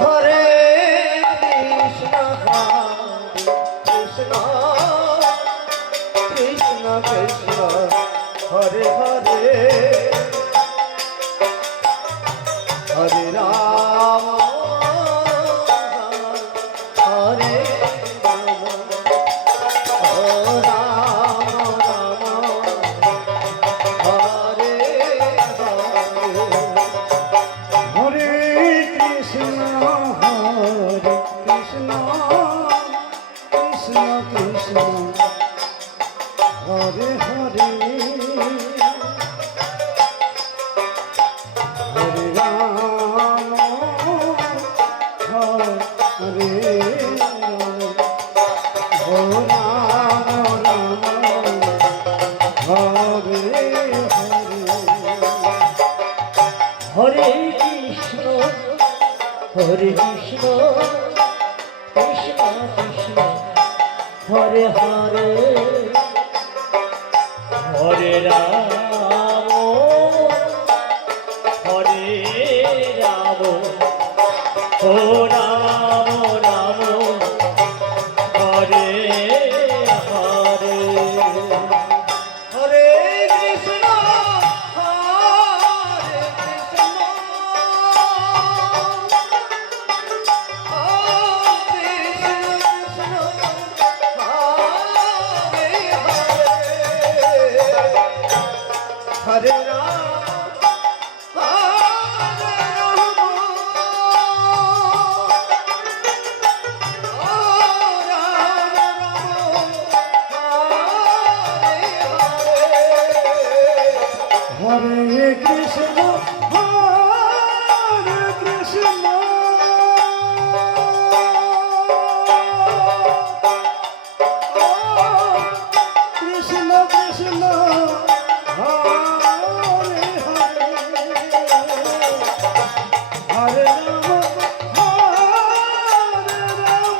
হরে কৃষ্ণ কৃষ্ণ কৃষ্ণ কৃষ্ণ হরে হরে হরে রাম হরে রাম রাম রাম হরে হরে কৃষ্ণ কৃষ্ণ কৃষ্ণ হরে হরে হরে রাম হরে রাম ও রাম রাম হরে হরে কৃষ্ণ কৃষ্ণ কৃষ্ণ হরে হরে হরে রাম হরে রাম ও রাম রাম হরে হরে হরে কৃষ্ণ হরে কৃষ্ণ হরে রাম হরে কৃষ্ণ হরে কৃষ্ণ কৃষ্ণ কৃষ্ণ হরে হরে হরে রাম হরে রাম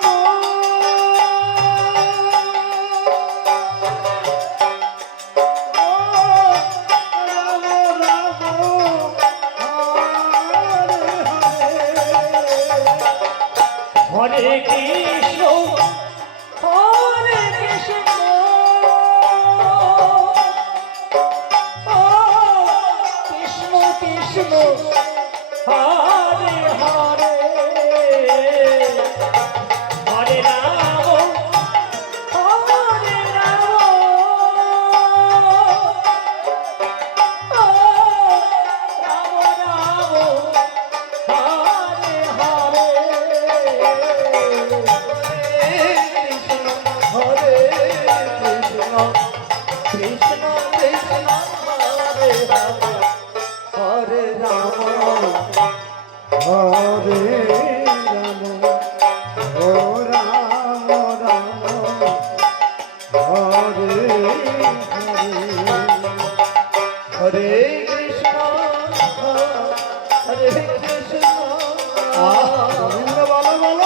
হরে কৃষ্ণ হরে কৃষ্ণ কৃষ্ণ কৃষ্ণ হরে হরে হরে রাম হরে রাম রাম রাম হরে হরে হরে কৃষ্ণ কৃষ্ণ কৃষ্ণ হরে রাম হরে রাম হরে রাম ও রাম রাম হরে হরে হরে কৃষ্ণ হরে কৃষ্ণ বলো বলো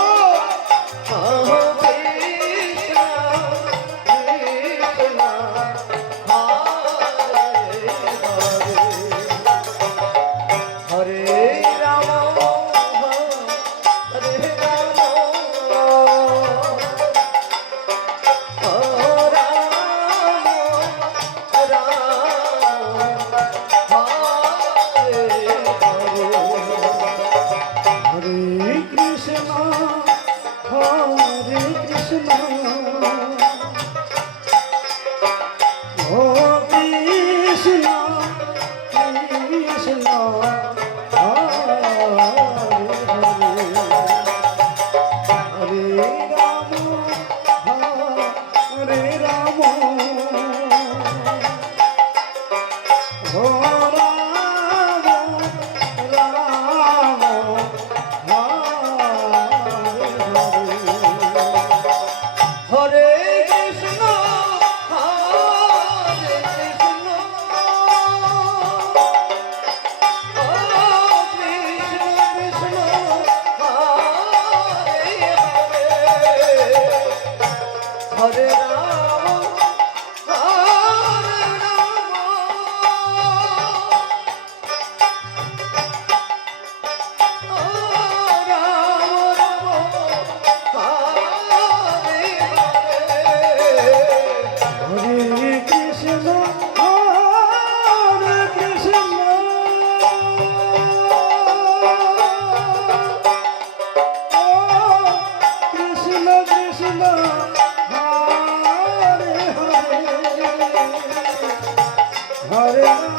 হরে রাম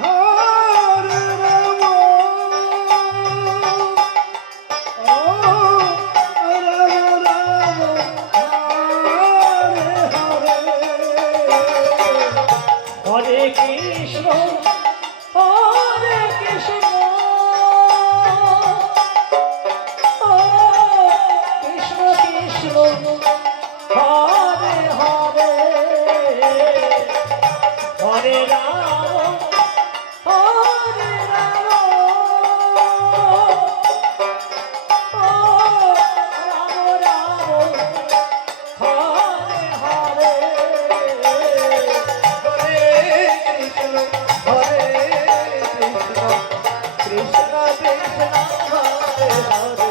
হরে রাম ও রাম রাম হরে হরে হরে কৃষ্ণ হরে কৃষ্ণ ও কৃষ্ণ কৃষ্ণ হরে হরে হরে রাম হরে রাম ও রাম রাম হরে হরে হরে কৃষ্ণ হরে কৃষ্ণ কৃষ্ণ কৃষ্ণ হরে হরে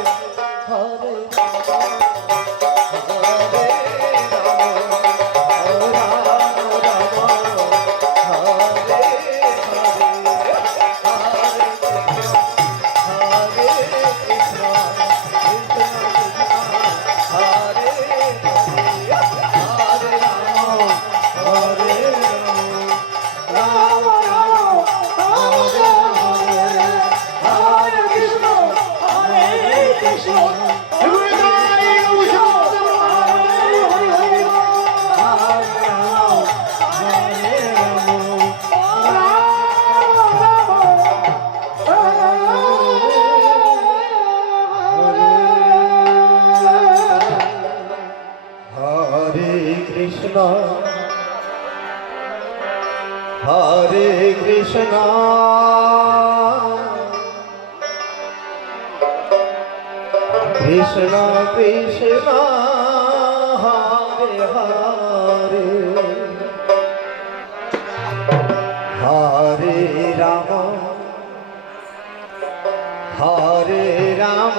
হরে কৃষ্ণ হরে কৃষ্ণ কৃষ্ণ কৃষ্ণ হরে হরে হরে রাম হরে রাম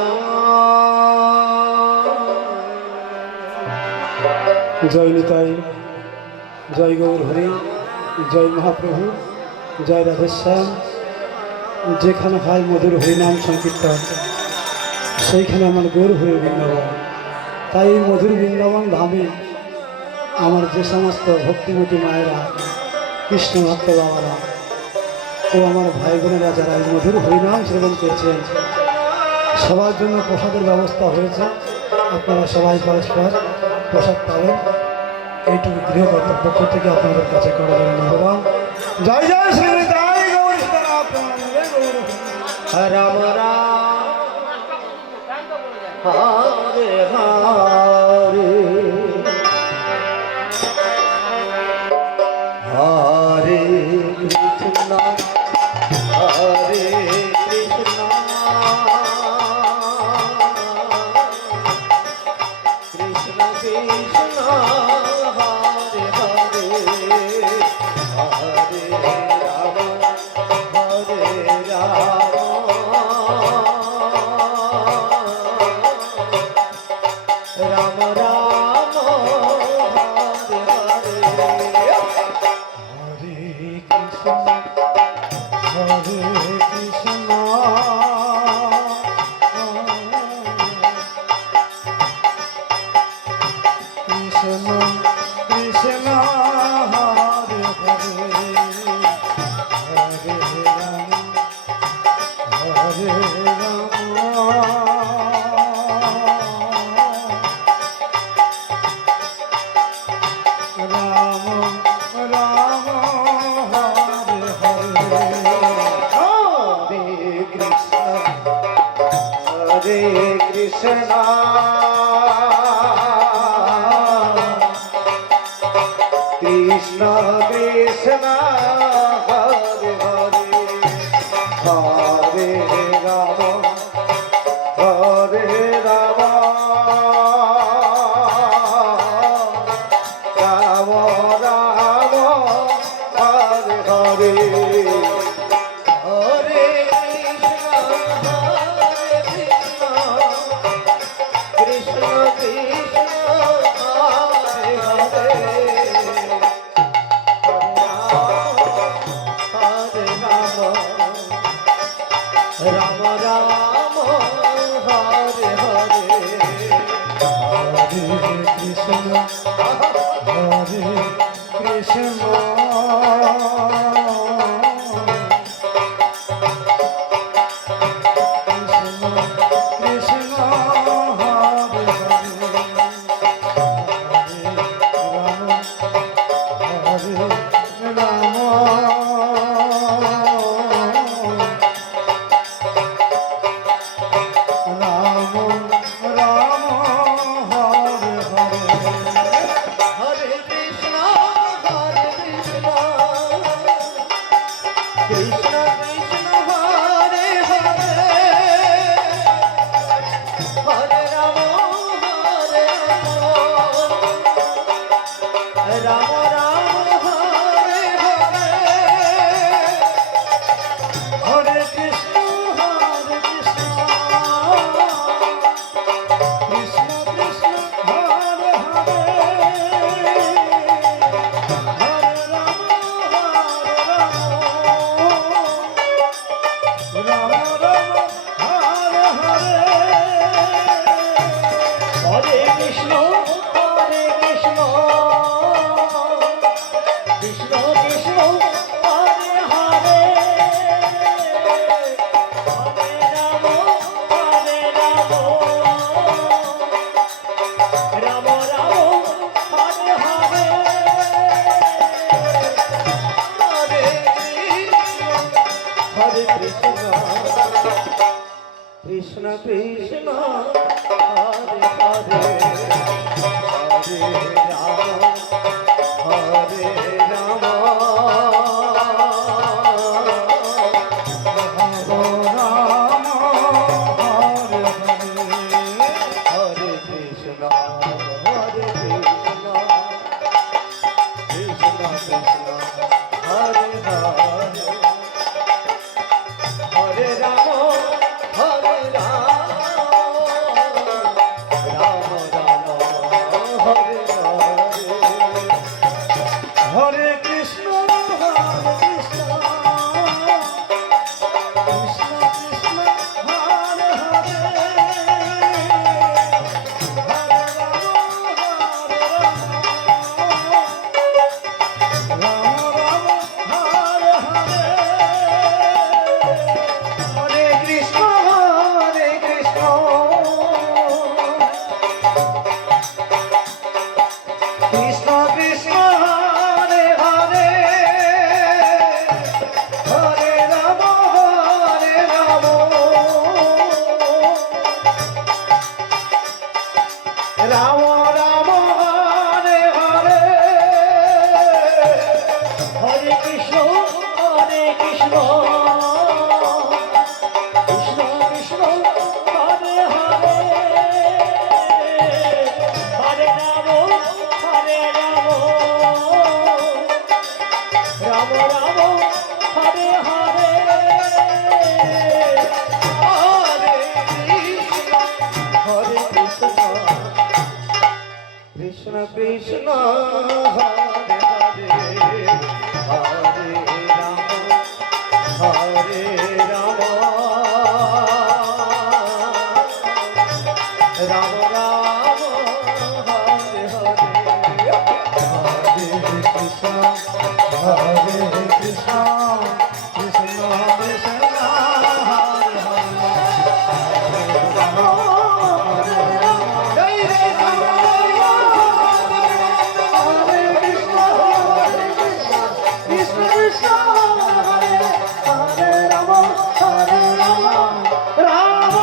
জয় নিতাই, জয় গৌর হরি, জয় মহাপ্রভু, জয় রাধেশ্যাম। যেখানে হয় মধুর হরিনাম সংকীর্তন, সেইখানে আমার গৌর হরি বৃন্দাবন। তাই এই মধুর বৃন্দাবন ধামে আমার যে সমস্ত ভক্তিমতী মায়েরা, কৃষ্ণ ভক্ত বাবারা ও আমার ভাই বোনেরা যারা এই মধুর হরিনাম শ্রবণ করছেন, সবার জন্য প্রসাদের ব্যবস্থা হয়েছে। আপনারা সবাই পরস্পর প্রসাদ পাবেন, এইটুকু গৃহ কর্তব্য থেকে আপনাদের কাছে করে দেবেন। এবং জয় জয় শ্রী নিতাই গৌর সীতানাথ গৌর রাম রাম হরে হরে হরে কৃষ্ণ হরে কৃষ্ণ কৃষ্ণ কৃষ্ণ হরে হরে হরে রাম হরে রাম রাম রাম হরে হরে হরে কৃষ্ণ হরে কৃষ্ণ কৃষ্ণ কৃষ্ণ হরে হরে হরে রাম হরে রাম রাম রাম হরে হরে হরে কৃষ্ণ হরে কৃষ্ণ কৃষ্ণ কৃষ্ণ হরে হরে হরে রাম হরে রাম রাম রাম হরে হরে হরে কৃষ্ণ কৃষ্ণ হরে হরে হরে রাম রাম রাম হরে হরে হরে কৃষ্ণ হরে কৃষ্ণ কৃষ্ণ হরে হরে হরে রাম হরে কৃষ্ণ হরে কৃষ্ণ কৃষ্ণ কৃষ্ণ হরে হরে হরে রাম হরে রাম রাম রাম হরে হরে হরে কৃষ্ণ কৃষ্ণ কৃষ্ণ হরে হরে হরে রাম হরে হরে হরে কৃষ্ণ কৃষ্ণ কৃষ্ণ হরে হরে হরে রাম রাম রাম হরে হরে হরে কৃষ্ণ কৃষ্ণ কৃষ্ণ হরে হরে হরে রাম রাম রাম হরে হরে হরে কৃষ্ণ কৃষ্ণ কৃষ্ণ হরে হরে হরে রাম হরে রাম রাম রাম হরে হরে হরে কৃষ্ণ হরে কৃষ্ণ কৃষ্ণ কৃষ্ণ হরে হরে জয় রে রাম হরে কৃষ্ণ কৃষ্ণ কৃষ্ণ হরে হরে রাম রাম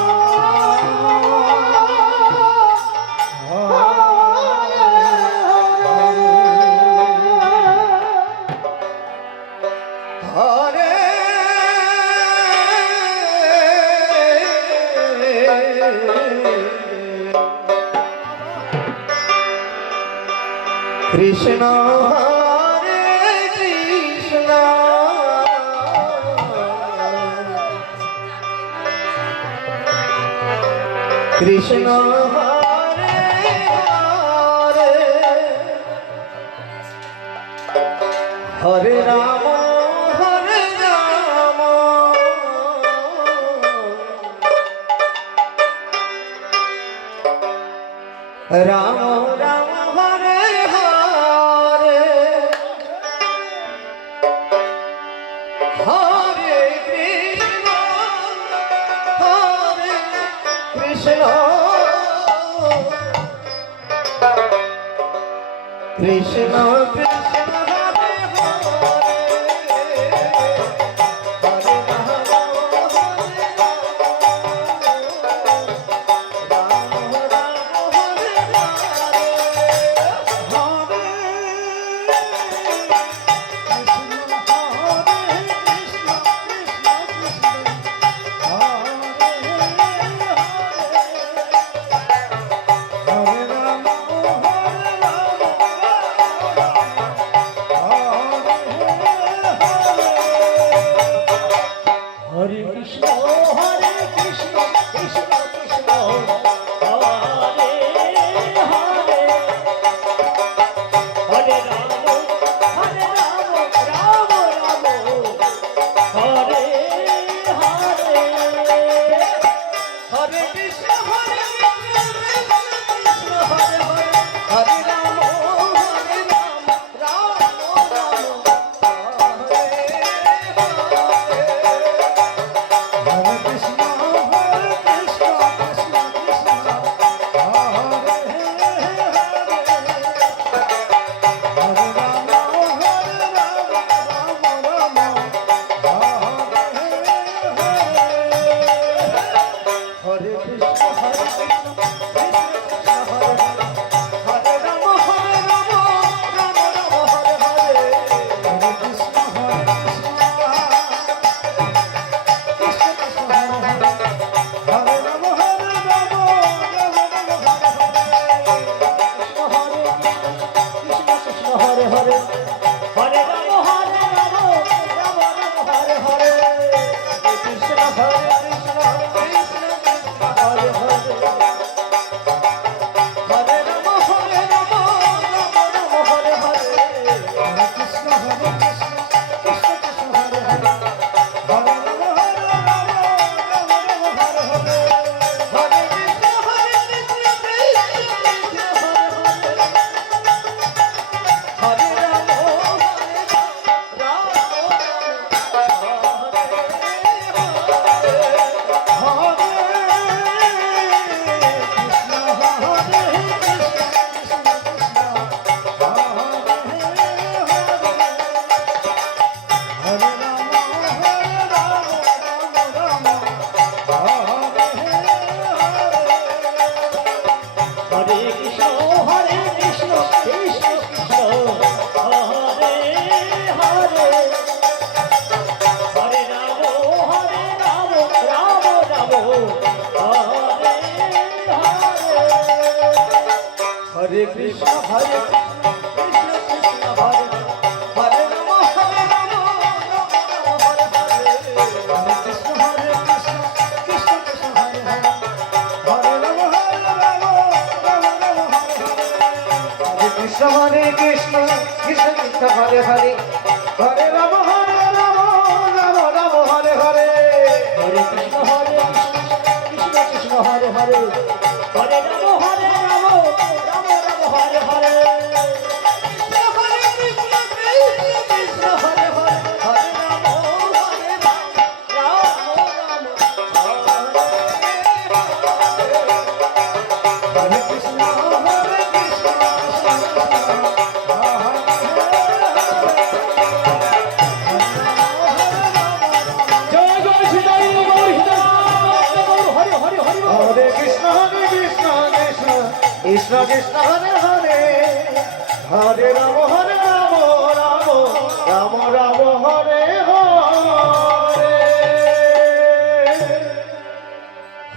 হরে কৃষ্ণ হরে Krishna Krishna Hare Hare Hare Ram Ram Ram Hare Hare Hare Krishna Krishna Krishna Hare Hare Hare Ram Ram Ram Hare Hare Krishna Krishna Krishna Hare Hare Hare Ram Ram Hare Hare Hare Krishna Krishna Hare Hare Hare Ram Ram Ram Hare Hare Hare Krishna Hare Krishna Krishna Krishna Hare Hare Rama Hare Rama Rama Rama Hare Krishna Krishna Krishna Hare Hare Hare Rama Hare Krishna Hare Krishna Krishna Krishna Hare Hare Hare Rama Rama Rama Hare Hare Hare Krishna Krishna Krishna Hare Hare Hare Rama Krishna Krishna Hare Hare Hare Rama Rama Rama Rama Hare Hare Hare Krishna Hare Krishna Krishna Krishna Hare Hare Hare Rama Hare Rama Rama Hare Hare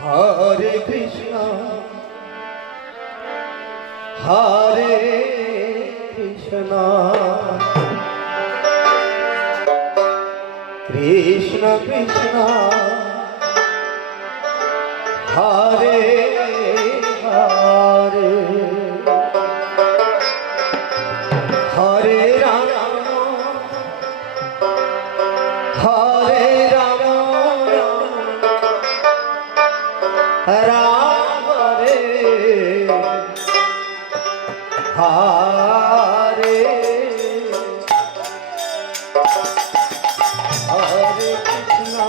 Hare Krishna Hare Krishna Krishna Krishna Hare Hare Hare Rama Hare Rama Rama Hare Hare Krishna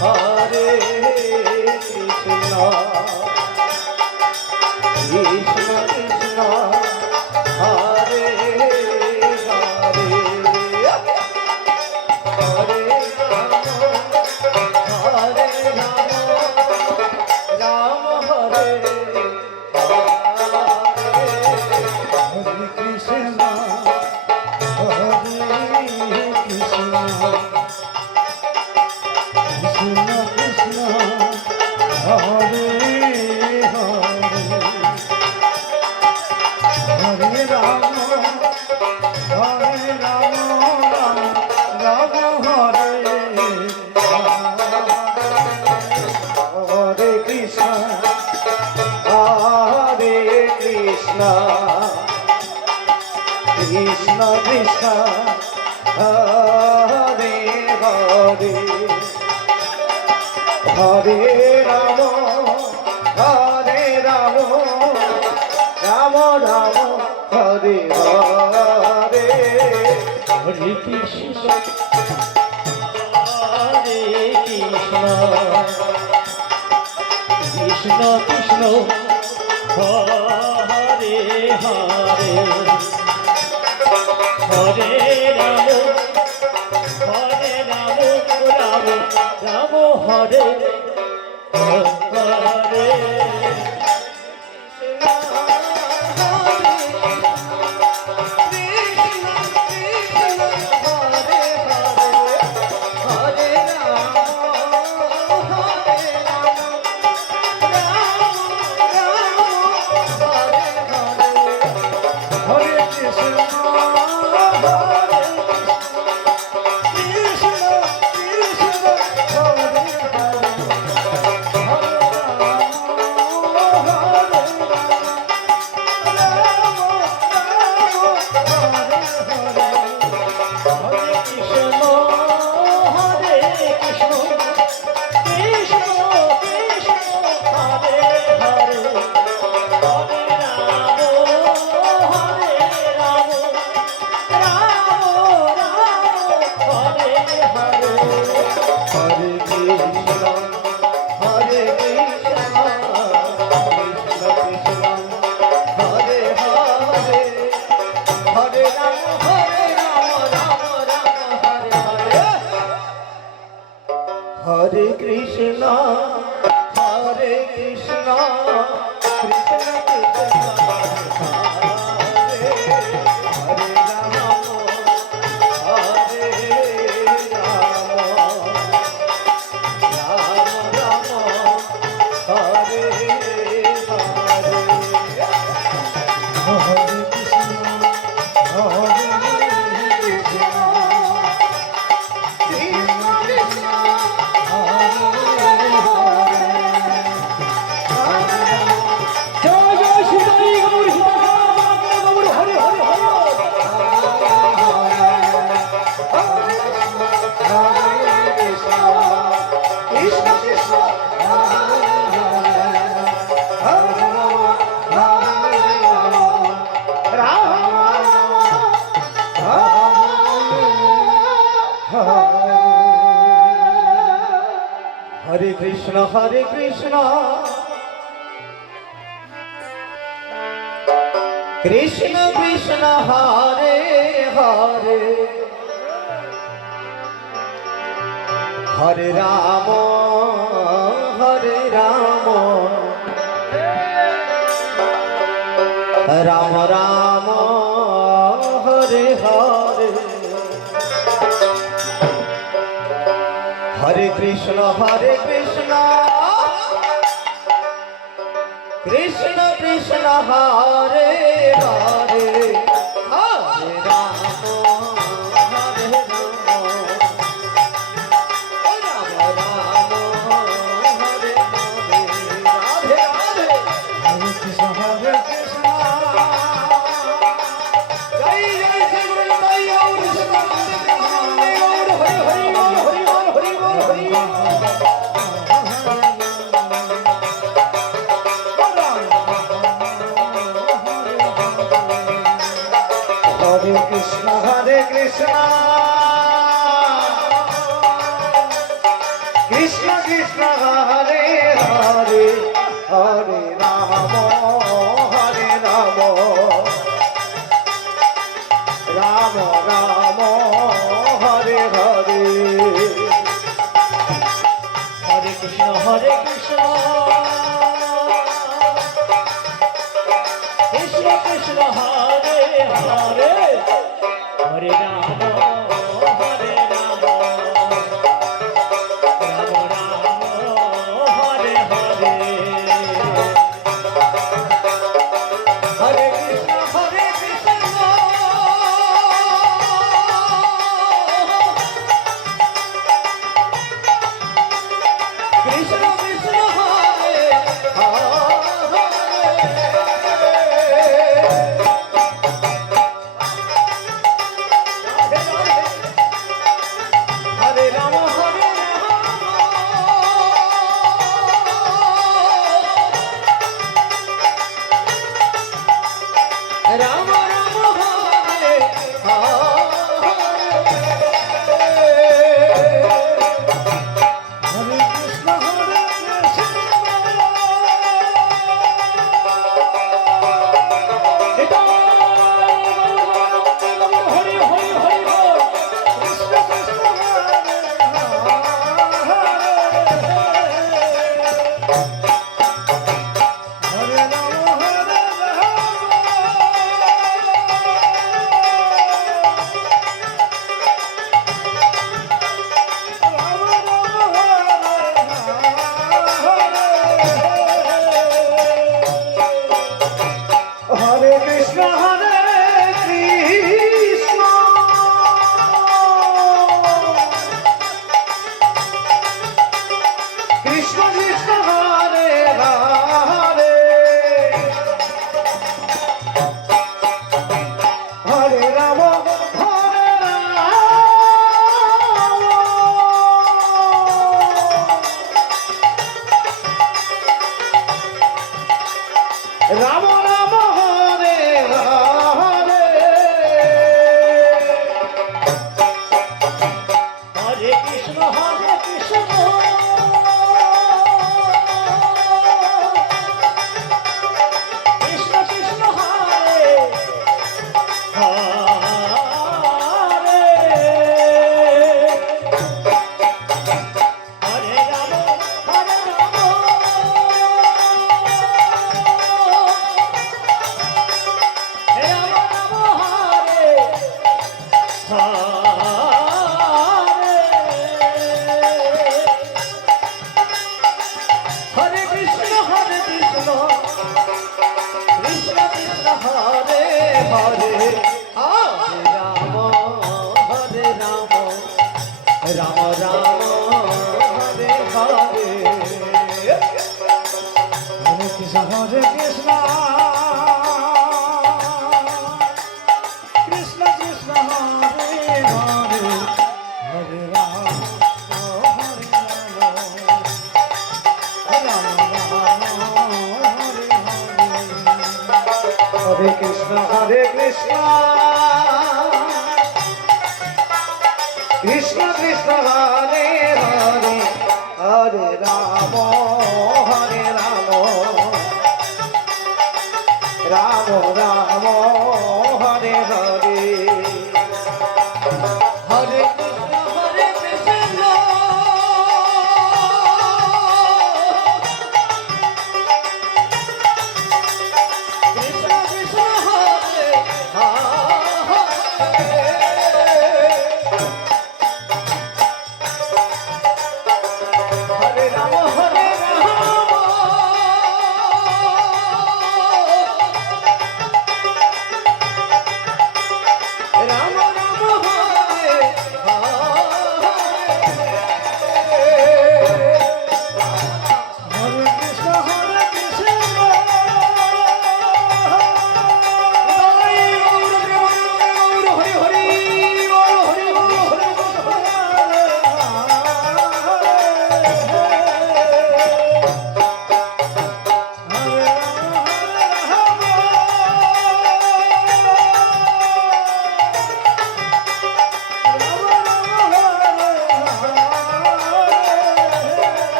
Hare Krishna Krishna Krishna Hare Hare Rama Rama Hare Hare Krishna Krishna Krishna Hare Hare Hare Rama Rama Rama Hare Hare Hare Krishna Hare Krishna Krishna Krishna Hare Hare Hare Rama Rama Rama Hare Hare Hare Krishna, Hare Krishna, Krishna Krishna, Hare Hare Rama, Hare Rama, Rama Rama, Hare Hare. Hare Krishna, Hare Krishna, Krishna Krishna, Hare Hare, Hare Rama, Hare Rama, Rama Rama, Hare Hare. Hare Krishna, Hare Krishna, Krishna Krishna, Hare Hare, Hare Rama, Hare Rama, Rama Rama, Hare Hare, Radhe Radhe. Hare Krishna, Hare Krishna, Jai Jai Shri Guru Nitai Gaur Sitaram Hare Hare Gaur Hare Hare Hare Krishna, Hare Krishna, Krishna Krishna, Hare Hare, Hare Rama, Hare Rama, Rama Rama, Hare Hare. Hare Krishna, Hare Krishna, Krishna Krishna, Hare Hare, Hare Rama, Hare Rama, Rama Rama, Hare Hare. Hare Krishna, Hare Krishna, Krishna Krishna, Hare Ram Ram Hare Hare Hare Krishna হরে কৃষ্ণ কৃষ্ণ কৃষ্ণ হরে হরে হরে রাম হরে রাম রাম রাম হরে হরে কৃষ্ণ কৃষ্ণ কৃষ্ণ হরে হরে হরে রাম হরে রাম রাম রাম হরে হরে হরে কৃষ্ণ কৃষ্ণ কৃষ্ণ হরে হরে হরে রাম হরে রাম রাম রাম হরে হরে হরে কৃষ্ণ কৃষ্ণ কৃষ্ণ হরে হরে হরে রাম হরে রাম রাম রাম হরে হরে হরে কৃষ্ণ কৃষ্ণ কৃষ্ণ হরে হরে রাম হরে রাম রাম হরে হরে কৃষ্ণ হরি হরি হরি হরি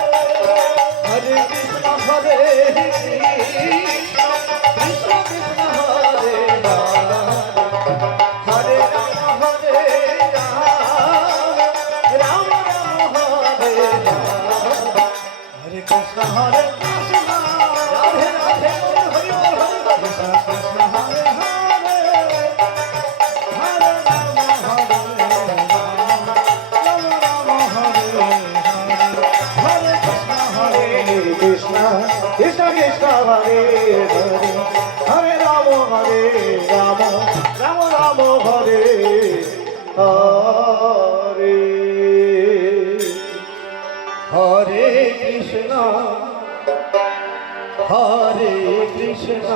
হরে কৃষ্ণ হরে কৃষ্ণ কৃষ্ণ কৃষ্ণ হরে হরে রাম হরে রাম রাম হরে হরে কৃষ্ণ হরে কৃষ্ণ রাধে রাধে হরি হরি কৃষ্ণ কৃষ্ণ হরে হরে হরে রাম হরে রাম হরে কৃষ্ণ হরে কৃষ্ণ কৃষ্ণ কৃষ্ণ হরে হরে হরে রাম হরে রাম রাম রাম হরে হরে হরে কৃষ্ণ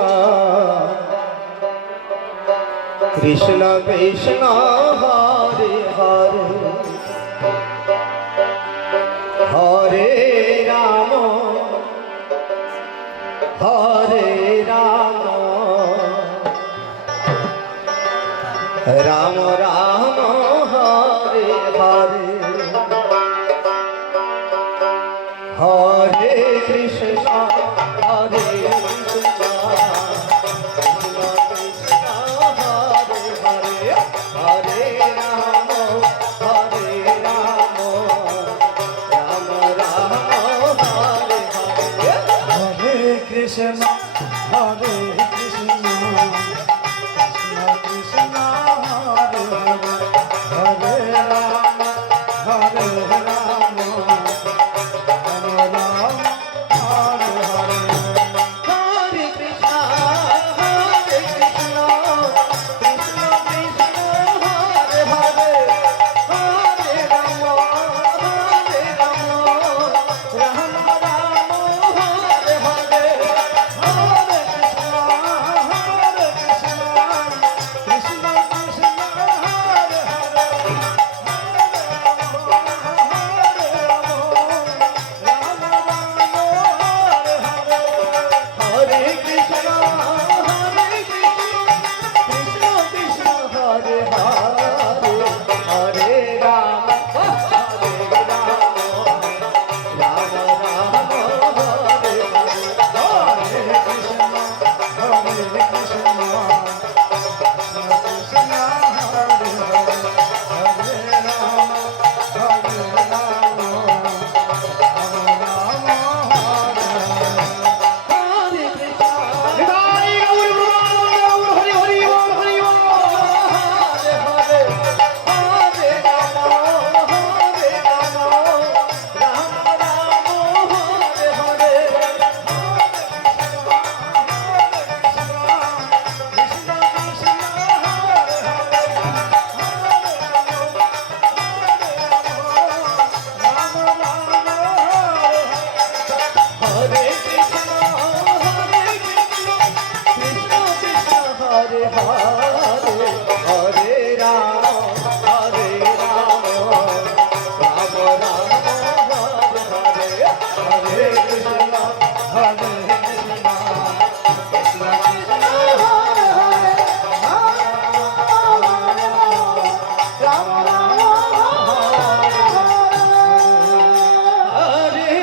কৃষ্ণ কৃষ্ণ হরে হরে হরে রাম রাম রাম হরে হরে হরে কৃষ্ণ হরে কৃষ্ণ কৃষ্ণ কৃষ্ণ হরে হরে হরে রাম রাম রাম হরে হরে হরে কৃষ্ণ হরে